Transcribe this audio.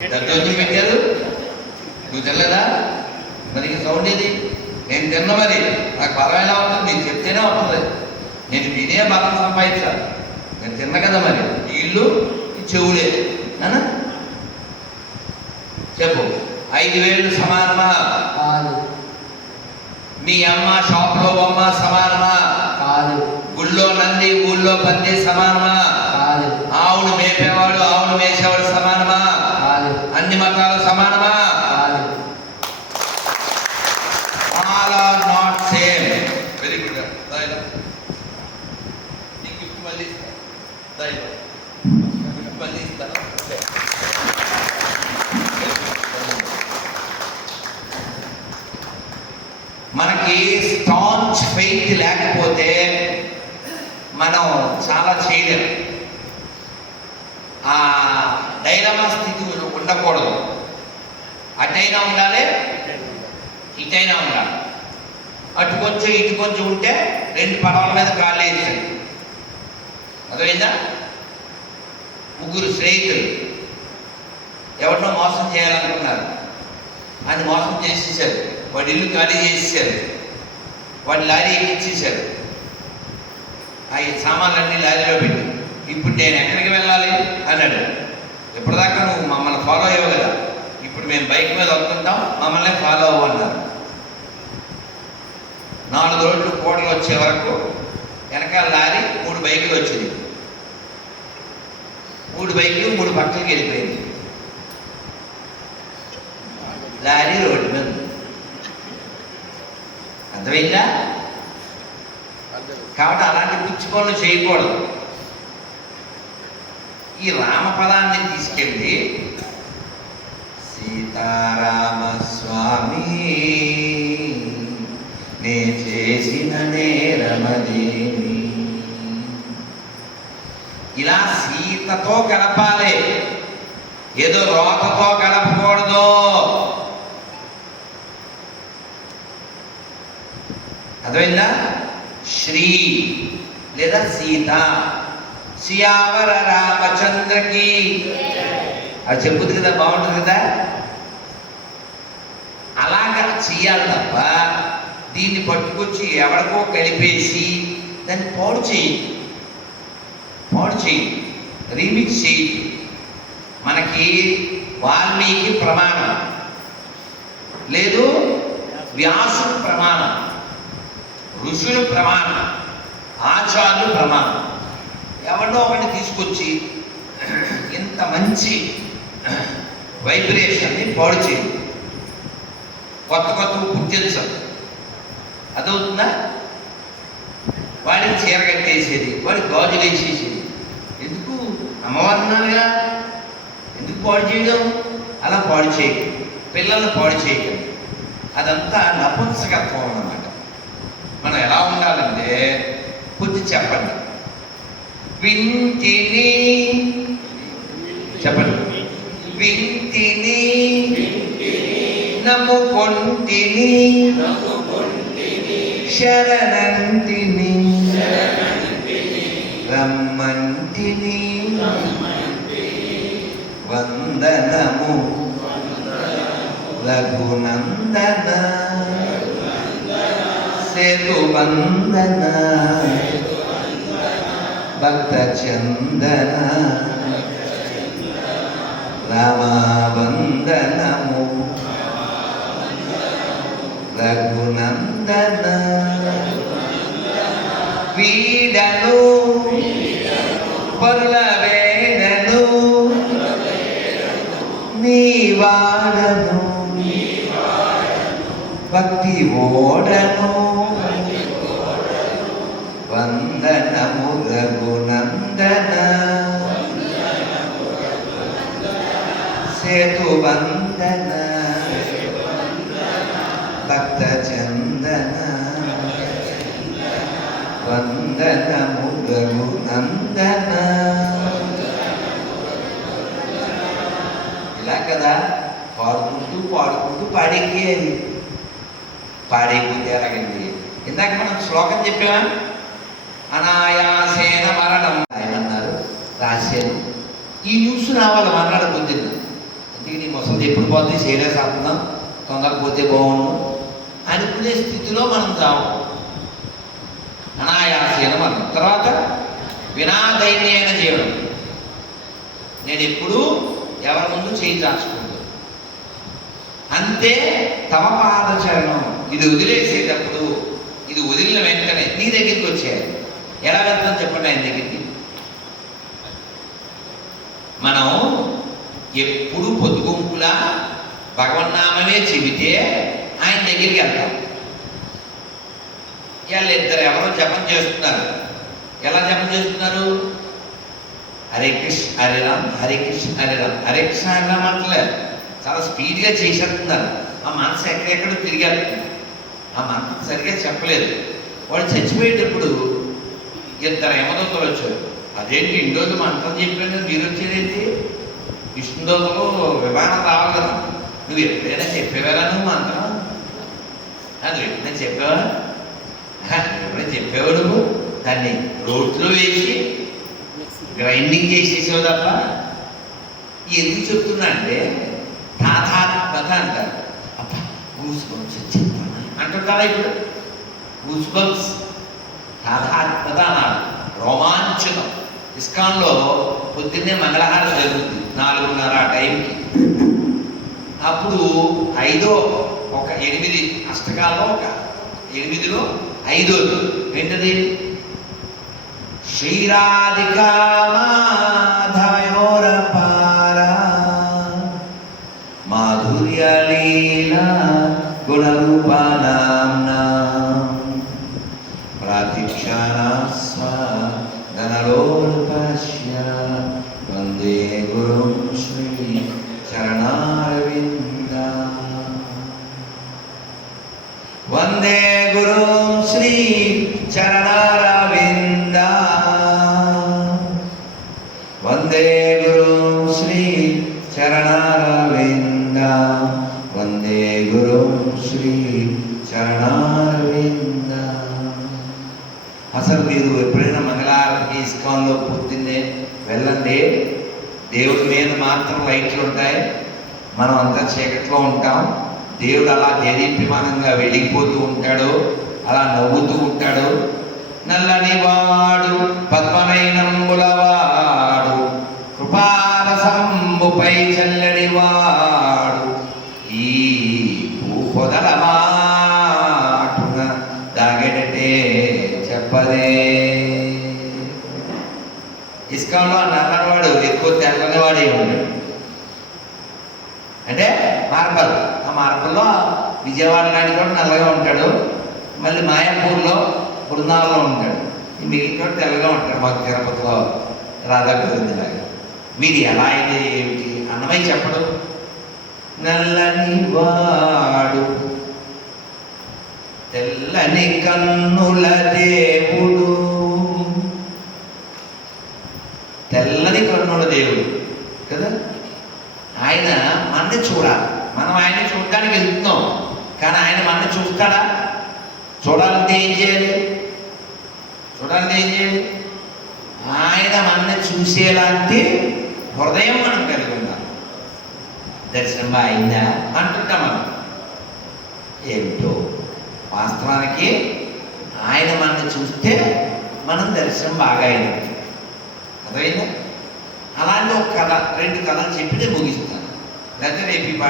దద్దోజనం పెట్టారు, నువ్వు తినలేదా? మరి సౌండ్ ఇది. నేను తిన్నా, మరి నాకు బలం ఎలా ఉంటుంది? నీకు చెప్తేనే వస్తుంది. నేను వినే బలం సంపాదించాలి. నేను తిన్నా కదా, మరి నీళ్ళు చెవులే అనా చెప్పు. 5,000 సమానమా? మీ అమ్మ షాప్లో బొమ్మ సమానమా? కాదు. గుళ్ళో నంది ఊళ్ళో పంది సమానమా? కాదు. ఆవును మేపేవాడు ఆవును మేసేవాడు సమానమా? కాదు. అన్ని మతాలు సమానమా? కాదు. All are not same. Very good. మళ్ళీ ఇస్తాను. మనకి స్టాంచ్ ఫెయిత్ లేకపోతే మనం చాలా చేయలేం. ఆ డైలమా స్థితి ఉండకూడదు. అటైనా ఉండాలి, ఇటైనా ఉండాలి. అటు కొంచెం ఇటు కొంచెం ఉంటే 2 పడవల మీద కాళ్ళు వేసాయి. అర్థమైందా? 3 స్నేహితులు ఎవరినో మోసం చేయాలనుకున్నారు. ఆయన మోసం చేసేసారు. వాడి ఇల్లు ఖాళీ చేసేసారు. వాడి లారీ ఎక్కించేశారు. ఆ సామాన్లన్నీ లారీలో పెట్టి, ఇప్పుడు నేను ఎక్కడికి వెళ్ళాలి అన్నాడు. ఎప్పటిదాకా నువ్వు మమ్మల్ని ఫాలో అయ్యవు కదా, ఇప్పుడు మేము బైక్ మీద వస్తుంటాం, మమ్మల్ని ఫాలో అవ్వన్నారు. 4 రోడ్లు కూడలు వచ్చే వరకు వెనకాల లారీ 3 బైకులు వచ్చింది. 3 బైకులు 3 పక్కలకి వెళ్ళిపోయింది. లారీ రోడ్డు మీద. అర్థమైందా? కాబట్టి అలాంటి పిచ్చి పనులు చేయకూడదు. ఈ రామపదాన్ని తీసుకెళ్ళి సీతారామస్వామి నే చేసిన నేరమదేమి, ఇలా సీతతో కలపాలి, ఏదో రోతతో కలపకూడదు. అర్థమైందా? శ్రీ లేదా సీత, సియావర రామచంద్రకి అది చెప్పుద్ది కదా, బాగుంటుంది కదా. అలాగా చెయ్యాలి తప్ప దీన్ని పట్టుకొచ్చి ఎవరికో కలిపేసి దాన్ని పాడు చేయి, రీమిక్స్ చేయి. మనకి వాల్మీకి ప్రమాణం లేదు, వ్యాసుడు ప్రమాణం, ఋషులు ప్రమాణం, ఆచార్యులు ప్రమాణం. ఎవరినో ఒకటి తీసుకొచ్చి ఇంత మంచి వైబ్రేషన్ని పాడు చేయి, కొత్త పుట్టించదు. అదవుతుందా? వాడిని చీర కట్టేసేది, వాడి గాజులు వేసేసేది. ఎందుకు? అమ్మవారినాలుగా, ఎందుకు పాడు చేయడం? అలా పాడు చేయక, పిల్లల్ని పాడు చేయకండి. అదంతా నపుంసకత్వం అన్నమాట. మనం ఎలా ఉండాలంటే కొద్ది చెప్పండి. వింటిని చెప్పండి. వింటిని నమ్ముకొంటిని శరణంటిని రమ్మంటిని వందనము రఘునందన సేతువందన భక్త చందన రామవందనము రఘునందన వీడను పరుల వేడను నీవాడను భక్తి ఓడను వందనము రఘునందన సేతువందన భక్త చందన వందనము రఘునందన. ఇలా కదా పాడుకుంటూ పాడెక్కేది. పాడైపోతే ఎలాగండి? ఇందాక మనం శ్లోకం చెప్పామా? అనాయాసేన మరణం ఆయన అన్నారు, రాశాను. ఈ న్యూస్ రావాలి మన్నాడు పొద్దున్న. అందుకే ముసలి ఎప్పుడు పోతే సీరియస్ అవుతున్నాం, తొందరగా పోతే బాగుండు అనుకునే స్థితిలో మనం చావు. అనాయాసేన మనం. తర్వాత వినాదైన్యైన చేయడం. నేను ఎప్పుడూ ఎవరి ముందు చేయి చాచుకుంటాను. అంతే తమ పాదచరణం. ఇది వదిలేసేటప్పుడు, ఇది వదిలిన వెంటనే నీ దగ్గరికి వచ్చేయాలి. ఎలా వెళ్తాం చెప్పండి ఆయన దగ్గరికి? మనం ఎప్పుడు పొద్దుగుంపులా భగవన్నామమే చెబితే ఆయన దగ్గరికి వెళ్తాం. వీళ్ళు ఇద్దరు ఎవరో జపం చేస్తున్నారు. ఎలా జపం చేస్తున్నారు? హరే కృష్ణ హరే రామ్, హరే కృష్ణ హరే రామ్. హరే కృష్ణ హరే రామ్ అంటలేదు, చాలా స్పీడ్గా చేసేస్తున్నారు. ఆ మనసు ఎక్కడెక్కడ తిరిగేస్తుంది. ఆ మనసు సరిగ్గా చెప్పలేదు. వాడు చచ్చిపోయేటప్పుడు ఇద్దరు యమదూతలు వచ్చారు. అదేంటి ఇండోకి మంత్రం చెప్పాను, మీరు వచ్చేదేంటి? విష్ణుదూతలు విమానం రావాలి కదా, నువ్వు ఎప్పుడైనా చెప్పేవారా నువ్వు మంత్రం? అది ఎప్పుడైనా చెప్పావా? ఎప్పుడైనా చెప్పావు నువ్వు? దాన్ని రోడ్లో వేసి గ్రైండింగ్ చేసేసావు తప్ప. ఎందుకు చెప్తున్నా అంటే తాతాత్మత అంటారు. అబ్బా గూస్ బంప్స్ చెప్తాను అంటుంటారా ఇప్పుడు? గూస్ బంప్స్ తాతాత్మత అన్నారు, రోమాంచనం. ఇస్కాన్లో పొద్దున్నే మంగళహారం జరుగుతుంది 4:30 ఆ టైంకి. అప్పుడు 8 అష్టకాల్లో ఒక 8లో 5 ఏంటది? శ్రీరాధికా మాధవయోరపార మాధుర్య లీలా గుణరూపానాంనా ప్రాతిక్షానాస్వ ధనలోల్పస్య వందే గురుం శ్రీ చరణారవింద. వందే గురుం శ్రీ చరణారవింద. వందే గురుం శ్రీ చరణారవింద. వందే గురుం శ్రీ చరణారవింద. అసలు మీరు ఎప్పుడైనా మంగళహారతికి ఇస్కాన్లో పొద్దున్నే వెళ్ళండి. దేవుడి మీద మాత్రం లైట్లు ఉంటాయి, మనం అంతా చీకట్లో ఉంటాం. దేవుడు అలా దేదీప్యమానంగా వెలిగిపోతూ ఉంటాడు, అలా నవ్వుతూ ఉంటాడు. నల్లని వాడు పద్మనయనంబులవాడు కృపారసంబుపై చల్లని వాడు ఈ భూపొదల మాటున దాగెడటే చెప్పదే. ఇస్కాన్లో నల్లనివాడు ఎక్కువ తెల్లని వాడే ఉన్నాడు. అంటే మార్బల్, ఆ మార్బల్లో విజయవాడ నాటి కూడా నల్లగా ఉంటాడు, మళ్ళీ మాయాపూర్లో బృందావనంలో ఉంటాడు. ఈ మిగిలిన కూడా తెల్లగా ఉంటాడు. మాకు తిరుపతిలో రాధాగోవిందలాగా. మీరు ఎలా అయితే ఏమిటి అన్నమై చెప్పడు. నల్లని వాడు తెల్లని కన్నుల దేవుడు, తెల్లని కన్నుల దేవుడు కదా. ఆయన మనని చూడాలి, మనం ఆయన చూడడానికి వెళ్తున్నాం, కానీ ఆయన మనని చూస్తాడా? చూడాలంటే ఏం చేయాలి? ఆయన మనని చూసేలాంటి హృదయం మనం కలిగి ఉండాలి. దర్శనం అయిందా అంటుంటాం మనం. ఏమిటో వాస్తవానికి ఆయన మనని చూస్తే మనం దర్శనం బాగా అయినట్టు. అర్థమైందా? అలాంటి ఒక కథ 2 కథలు చెప్పి నేను ముగిస్తాను. లేకపోతే రేపు